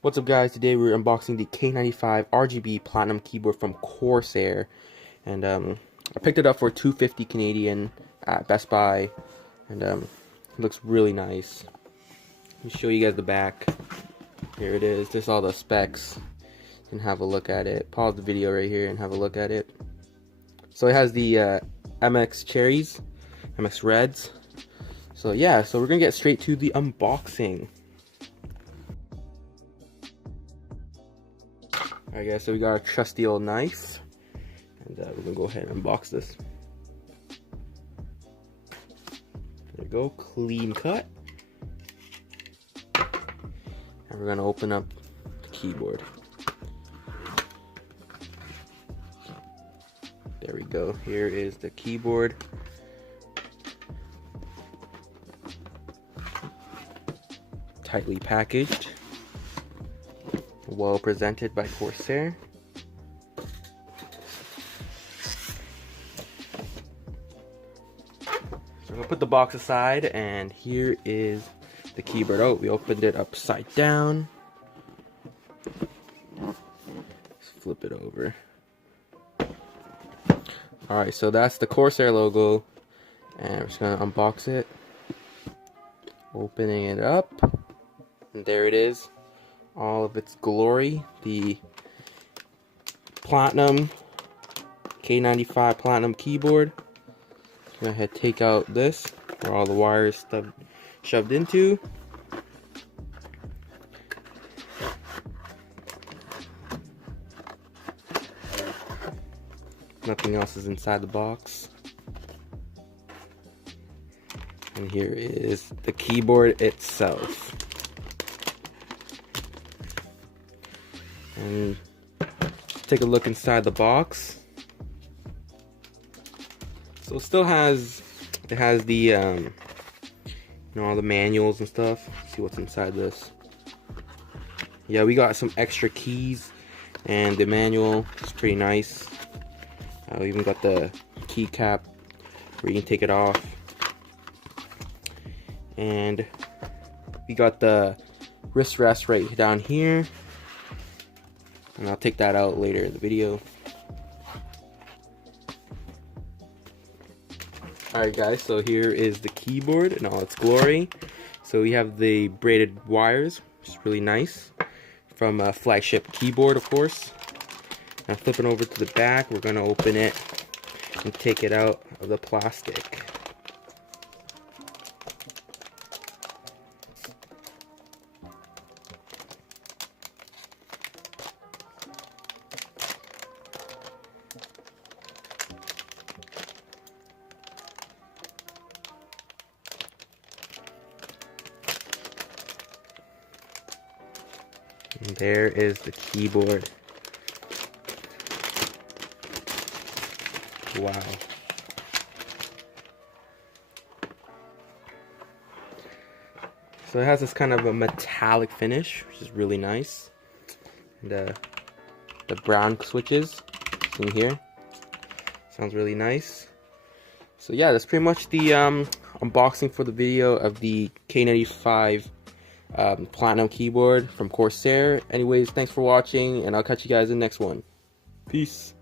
What's up guys, today we're unboxing the K95 RGB Platinum keyboard from Corsair, and I picked it up for $250 Canadian at Best Buy, and it looks really nice. Let me show you guys the back. Here it is. There's all the specs. You can have a look at it. Pause the video right here and have a look at it. So it has the MX cherries, MX reds. So yeah, so we're gonna get straight to the unboxing. Alright guys, so we got our trusty old knife, and we're gonna go ahead and unbox this. There we go, clean cut. And we're gonna open up the keyboard. There we go, here is the keyboard. Tightly packaged. Well presented by Corsair. So I'm gonna put the box aside, and here is the keyboard. Oh, we opened it upside down. Let's flip it over. Alright, so that's the Corsair logo, and we're just gonna unbox it. Opening it up, and there it is. All of its glory, the Platinum K95 Platinum keyboard. Go ahead, take out this where all the wires shoved into. Nothing else is inside the box. And here is the keyboard itself. And take a look inside the box. So it still has, the you know, all the manuals and stuff. Let's see what's inside this. Yeah, we got some extra keys, and the manual is pretty nice. We even got the keycap where you can take it off, and we got the wrist rest right down here. And I'll take that out later in the video. Alright guys, so here is the keyboard in all its glory. So we have the braided wires, which is really nice. From a flagship keyboard, of course. Now flipping over to the back, we're going to open it and take it out of the plastic. And there is the keyboard. Wow. So it has this kind of a metallic finish, which is really nice. And the brown switches, in here, sounds really nice. So yeah, that's pretty much the unboxing for the video of the K95 Platinum keyboard from Corsair. Anyways, thanks for watching, and I'll catch you guys in the next one. Peace.